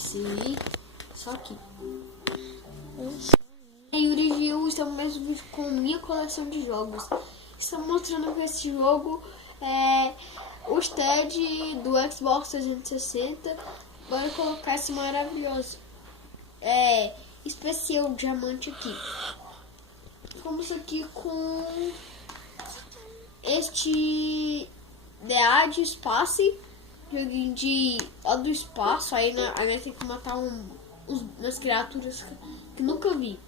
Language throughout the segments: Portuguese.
Sim, só aqui. Em Yuri, estamos mais um vídeo com minha coleção de jogos. Estamos mostrando que esse jogo é o STED do Xbox 360. Bora colocar esse maravilhoso especial diamante aqui. Vamos aqui com este The Age Space, joguinho do espaço. Aí nós tem que matar umas criaturas que nunca vi.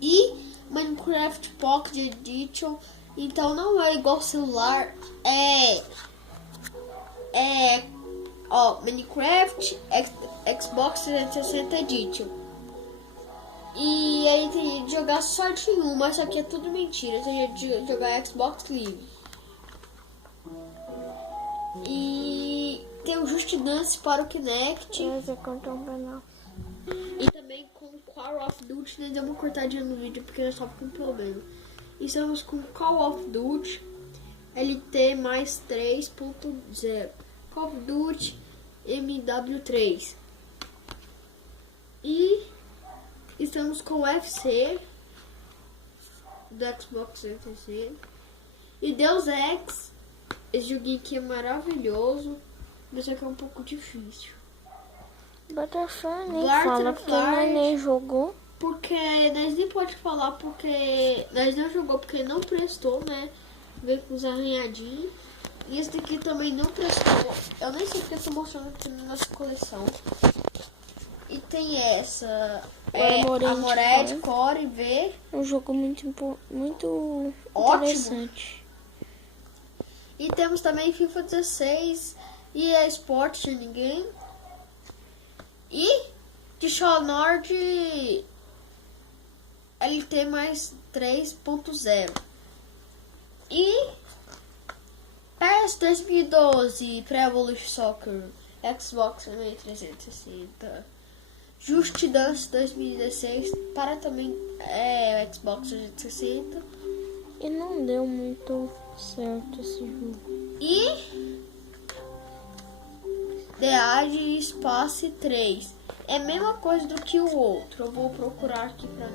E Minecraft Pocket Edition, então não é igual celular, Minecraft Xbox 360 Edition. E aí tem que jogar sorte em um, mas isso aqui é tudo mentira. Tem que jogar Xbox Live. E tem o Just Dance para o Kinect. E também com Call of Duty. Nós demos uma cortadinha no vídeo porque nós estamos com problema. Estamos com Call of Duty LT mais 3.0, Call of Duty MW3. E estamos com o UFC do Xbox 360 e Deus Ex. Esse joguinho aqui é maravilhoso, mas é que é um pouco difícil. Butterfly nem fala porque nós nem jogou. Porque nós nem pode falar porque nós não jogou porque não prestou, né? Veio com os arranhadinhos. E esse daqui também não prestou. Eu nem sei porque eu tô mostrando aqui na nossa coleção. E tem essa Armored Core V. Um jogo muito ótimo. Interessante. E temos também FIFA 16 e a Sport de ninguém. E Dishonored LT mais 3.0. E PES 2012 Pro Evolution Soccer Xbox 360. Just Dance 2016 para também Xbox 360. E não deu muito certo esse jogo. E The Age Space 3 é a mesma coisa do que o outro. Eu vou procurar aqui para